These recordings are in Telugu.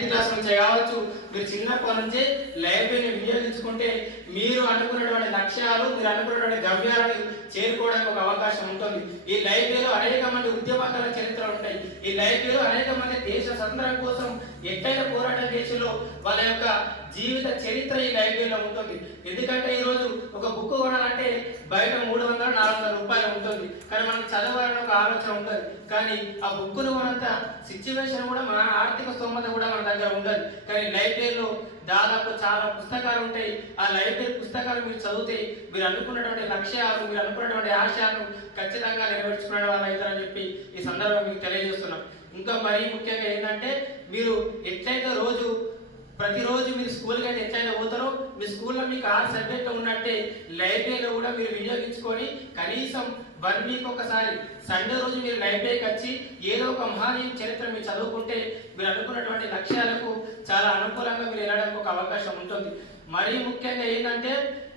క్లాస్ నుంచే కావచ్చు, మీరు చిన్నప్పటి నుంచే లైబ్రరీని వినియోగించుకుంటే మీరు అనుకున్నటువంటి లక్ష్యాలు, మీరు అనుకున్నటువంటి గమ్యాలను చేరుకోవడానికి ఒక అవకాశం ఉంటుంది. ఈ లైబ్రరీలో అనేక మంది ఉద్యమకాల చరిత్రలు ఉంటాయి. ఈ లైబ్రరీలో అనేక మంది దేశ స్వతంత్రం కోసం ఎట్టైన పోరాటం చేసిలో వాళ్ళ యొక్క జీవిత చరిత్ర ఈ లైబ్రరీలో ఉంటుంది. ఎందుకంటే ఈరోజు ఒక బుక్ కొనాలంటే బయట 300-400 రూపాయలు ఉంటుంది, కానీ మనకి చదవాలని ఒక ఆలోచన ఉంటుంది. కానీ ఆ బుక్కును కొనంత సిచ్యువేషన్ కూడా మన ఆర్థిక స్తోమత కూడా మన దగ్గర ఉండదు. కానీ లైబ్రరీలో దాదాపు చాలా పుస్తకాలు ఉంటాయి. ఆ లైబ్రరీ పుస్తకాలు మీరు చదివితే మీరు అనుకున్నటువంటి లక్ష్యాలు, మీరు అనుకున్నటువంటి ఆశయాలను ఖచ్చితంగా నెరవేర్చుకునే వాళ్ళు అవుతారని చెప్పి ఈ సందర్భంగా మీకు తెలియజేస్తున్నాం. ఇంకా మరీ ముఖ్యంగా ఏంటంటే, మీరు ఎట్లయితే ప్రతిరోజు మీరు స్కూల్కి అయితే ఎట్లయితే పోతారో, మీ స్కూల్లో మీకు 6 సబ్జెక్టులు ఉన్నట్టే లైబ్రరీలో కూడా మీరు వినియోగించుకొని కనీసం 1 వీక్ ఒకసారి సండే రోజు మీరు లైబ్రరీకి వచ్చి ఏదో ఒక మహనీయ చరిత్ర మీరు చదువుకుంటే మీరు అనుకున్నటువంటి లక్ష్యాలకు చాలా అనుకూలంగా మీరు వెళ్ళడానికి ఒక అవకాశం ఉంటుంది. మరీ ముఖ్యంగా ఏంటంటే,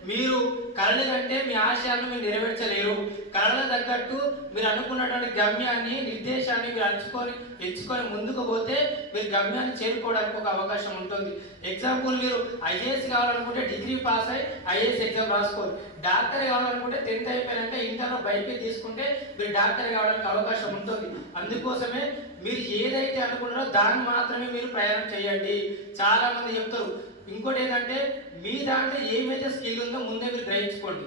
మీరు కళలు కంటే మీ ఆశయాలను మీరు నెరవేర్చలేరు. కళల తగ్గట్టు మీరు అనుకున్నటువంటి గమ్యాన్ని, నిర్దేశాన్ని మీరు ఎంచుకొని ముందుకు పోతే మీరు గమ్యాన్ని చేరుకోవడానికి ఒక అవకాశం ఉంటుంది. ఎగ్జాంపుల్, మీరు ఐఏఎస్ కావాలనుకుంటే డిగ్రీ పాస్ అయ్యి ఐఏఎస్ ఎగ్జామ్ రాసుకోరు. డాక్టర్ కావాలనుకుంటే 10th అయిపోయాక ఇంటర్లో బైపీ తీసుకుంటే మీరు డాక్టర్ కావడానికి అవకాశం ఉంటుంది. అందుకోసమే మీరు ఏదైతే అనుకున్నారో దాన్ని మాత్రమే మీరు ప్రయాణం చేయండి. చాలా మంది చెప్తారు. ఇంకోటి ఏంటంటే, మీ దాంట్లో ఏమైతే స్కిల్ ఉందో ముందే మీరు గ్రహించుకోండి.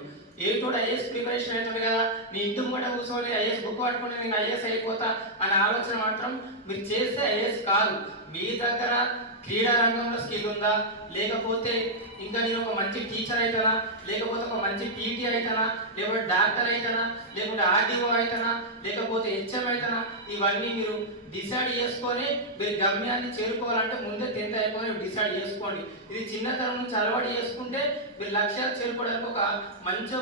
కూడా ఐఏఎస్ ప్రిపరేషన్ అవుతుంది కదా, నీ ఇంటి ముంగట కూర్చొని ఐఏఎస్ బుక్ పట్టుకుని నేను ఐఏఎస్ అయిపోతా అనే ఆలోచన మాత్రం మీరు చేస్తే ఐఏఎస్ కాదు. మీ దగ్గర క్రీడా రంగంలో స్కిల్ ఉందా, లేకపోతే ఇంకా నేను ఒక మంచి టీచర్ అవుతానా, లేకపోతే ఒక మంచి పీటీ అవుతానా, లేకపోతే డాక్టర్ అవుతానా, లేకపోతే ఆర్డీఓ అవుతానా, లేకపోతే హెచ్ఎం అవుతానా, ఇవన్నీ మీరు డిసైడ్ చేసుకొని మీరు గమ్యాన్ని చేరుకోవాలంటే ముందే 10th అయిపోయి డిసైడ్ చేసుకోండి. ఇది చిన్నతనం నుంచి అలవాటు చేసుకుంటే మీరు లక్ష్యాలు చేరుకోవడానికి ఒక మంచి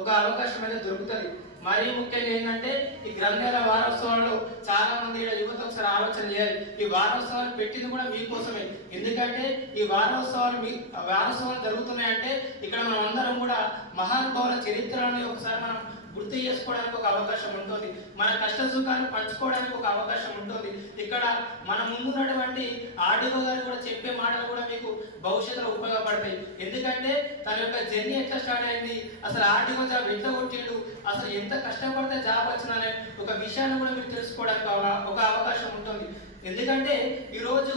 ఒక అవకాశం అయితే దొరుకుతుంది. మరీ ముఖ్యంగా ఏంటంటే, ఈ గ్రంథాల వారోత్సవాల్లో చాలా మంది యువత ఒకసారి ఆలోచన చేయాలి. ఈ వారోత్సవాలు పెట్టింది కూడా మీకోసమే. ఎందుకంటే ఈ వారోత్సవాలు జరుగుతున్నాయంటే ఇక్కడ మనం అందరం కూడా మహానుభావుల చరిత్రని ఒకసారి మనం గుర్తు చేసుకోవడానికి ఒక అవకాశం ఉంటుంది. మన కష్ట సుఖాన్ని పంచుకోవడానికి ఒక అవకాశం ఉంటుంది. ఇక్కడ మన ముందున్నటువంటి ఆర్డీఓ గారు కూడా చెప్పే మాటలు కూడా మీకు భవిష్యత్తులో ఉపయోగపడతాయి. ఎందుకంటే తన యొక్క జర్నీ ఎట్లా స్టార్ట్ అయింది, అసలు ఆర్డీఓ జాబ్ ఎట్లా కొట్టిండు, అసలు ఎంత కష్టపడితే జాబ్ వచ్చిందనే ఒక విషయాన్ని కూడా మీరు తెలుసుకోవడానికి ఒక అవకాశం ఉంటుంది. ఎందుకంటే ఈరోజు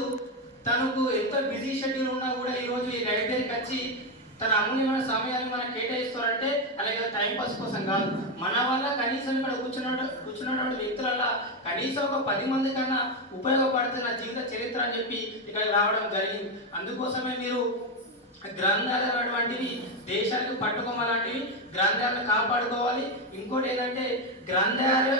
తనకు ఎంత బిజీ షెడ్యూల్ ఉన్నా కూడా ఈరోజు ఈ లైబ్రరీకి వచ్చి తన అమూల్యమైన సమయాన్ని మనం కేటాయిస్తారంటే అలాగే టైంపాస్ కోసం కాదు. మన వల్ల కనీసం ఇక్కడ కూర్చున్నటువంటి వ్యక్తుల కనీసం ఒక 10 మంది కన్నా ఉపయోగపడుతున్న జీవిత చరిత్ర అని చెప్పి ఇక్కడికి రావడం జరిగింది. అందుకోసమే మీరు గ్రంథాలు అనేటువంటివి దేశానికి పట్టుకొమ్మ లాంటివి, గ్రంథాలను కాపాడుకోవాలి. ఇంకోటి ఏంటంటే, గ్రంథాలు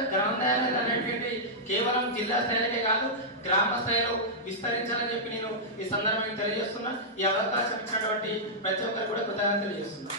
అనేటువంటి కేవలం జిల్లా స్థాయికే కాదు గ్రామ స్థాయిలో విస్తరించాలని చెప్పి నేను ఈ సందర్భంగా తెలియజేస్తున్నా. ఈ అవకాశం ఇచ్చినటువంటి ప్రతి ఒక్కరు కూడా కృతజ్ఞతలు తెలియజేస్తున్నా.